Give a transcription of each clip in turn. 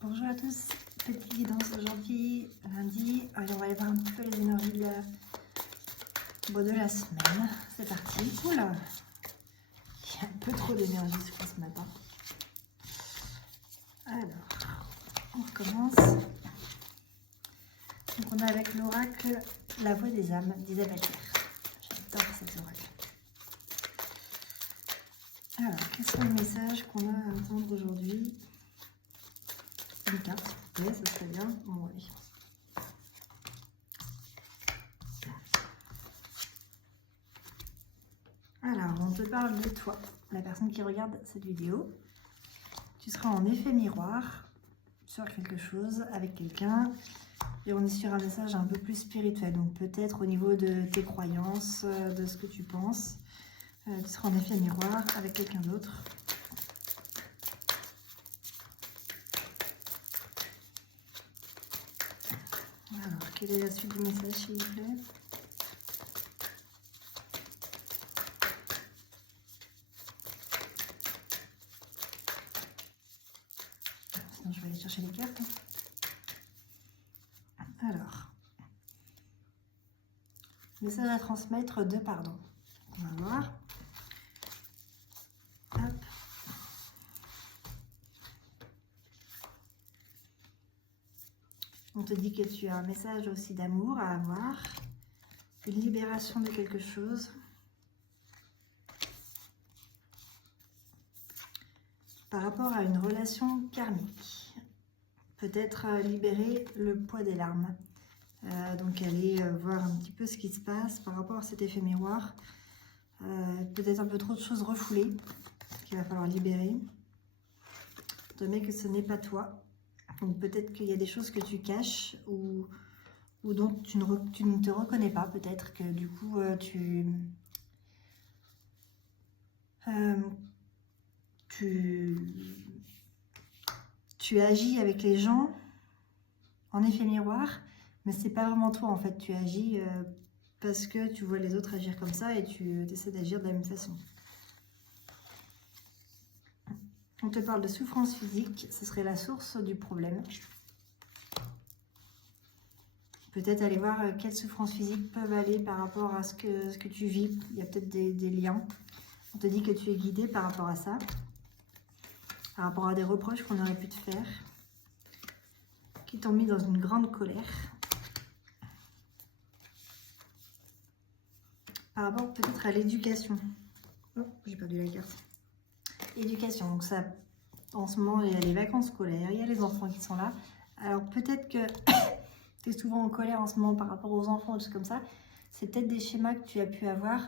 Bonjour à tous, petite guidance aujourd'hui, lundi. Allez, on va aller voir un petit peu les énergies de la semaine. C'est parti. Oula, il y a un peu trop d'énergie je crois ce matin. Alors, on recommence. Donc on est avec l'oracle La Voix des âmes d'Isabelle Claire. J'adore cet oracle. Alors, quels sont les messages qu'on a à entendre aujourd'hui? Une carte, oui, ça serait bien. Bon, oui. Alors, on te parle de toi, la personne qui regarde cette vidéo. Tu seras en effet miroir sur quelque chose avec quelqu'un. Et on est sur un message un peu plus spirituel. Donc peut-être au niveau de tes croyances, de ce que tu penses. Tu seras en effet miroir avec quelqu'un d'autre. Alors, quelle est la suite du message, s'il vous plaît? Sinon, je vais aller chercher les cartes. Alors, message à transmettre de pardon. On va voir. Hop. On te dit que tu as un message aussi d'amour à avoir, une libération de quelque chose. Par rapport à une relation karmique. Peut-être libérer le poids des larmes. Donc aller voir un petit peu ce qui se passe par rapport à cet effet miroir. Peut-être un peu trop de choses refoulées qu'il va falloir libérer. On te met que ce n'est pas toi. Donc peut-être qu'il y a des choses que tu caches ou dont tu ne te reconnais pas. Peut-être que du coup tu agis avec les gens en effet miroir, mais c'est pas vraiment toi en fait. Tu agis parce que tu vois les autres agir comme ça et tu essaies d'agir de la même façon. On te parle de souffrance physique, ce serait la source du problème. Peut-être aller voir quelles souffrances physiques peuvent aller par rapport à ce que tu vis. Il y a peut-être des liens. On te dit que tu es guidé par rapport à ça. Par rapport à des reproches qu'on aurait pu te faire. Qui t'ont mis dans une grande colère. Par rapport peut-être à l'éducation. Oh, j'ai perdu la carte. Éducation, donc ça, en ce moment, il y a les vacances scolaires, il y a les enfants qui sont là. Alors peut-être que tu es souvent en colère en ce moment par rapport aux enfants, des choses comme ça. C'est peut-être des schémas que tu as pu avoir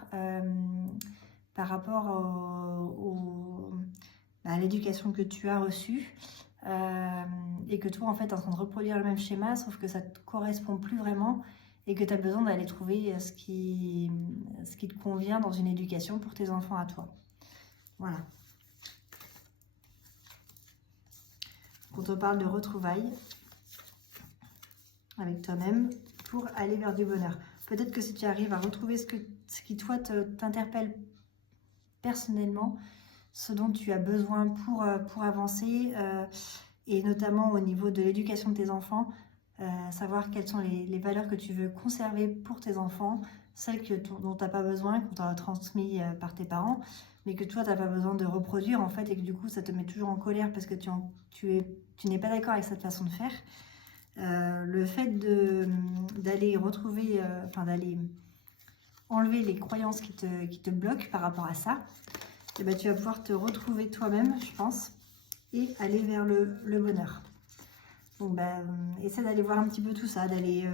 par rapport à l'éducation que tu as reçue. Et que toi, en fait, tu es en train de reproduire le même schéma, sauf que ça ne te correspond plus vraiment et que tu as besoin d'aller trouver ce qui te convient dans une éducation pour tes enfants à toi. Voilà. On te parle de retrouvailles avec toi-même pour aller vers du bonheur. Peut-être que si tu arrives à retrouver ce qui toi t'interpelle personnellement, ce dont tu as besoin pour avancer, et notamment au niveau de l'éducation de tes enfants, savoir quelles sont les valeurs que tu veux conserver pour tes enfants, celles dont tu n'as pas besoin, qu'on t'a transmis par tes parents, mais que toi, tu n'as pas besoin de reproduire, en fait, et que du coup, ça te met toujours en colère parce que tu n'es pas d'accord avec cette façon de faire. Le fait d'aller retrouver, d'aller enlever les croyances qui te bloquent par rapport à ça, et ben, tu vas pouvoir te retrouver toi-même, je pense, et aller vers le bonheur. Donc, essaie d'aller voir un petit peu tout ça, d'aller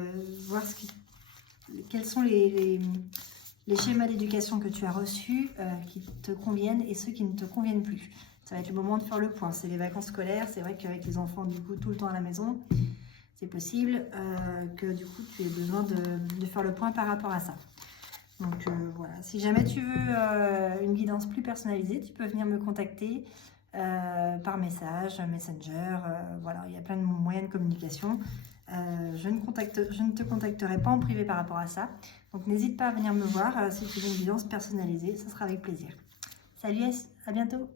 voir quels sont les schémas d'éducation que tu as reçus qui te conviennent et ceux qui ne te conviennent plus. Ça va être le moment de faire le point. C'est les vacances scolaires, c'est vrai qu'avec les enfants du coup tout le temps à la maison, c'est possible que du coup tu aies besoin de faire le point par rapport à ça. Donc voilà, si jamais tu veux une guidance plus personnalisée, tu peux venir me contacter par message, Messenger, voilà, il y a plein de moyens de communication. Je ne te contacterai pas en privé par rapport à ça. Donc n'hésite pas à venir me voir si tu veux une guidance personnalisée, ce sera avec plaisir. Salut, à bientôt!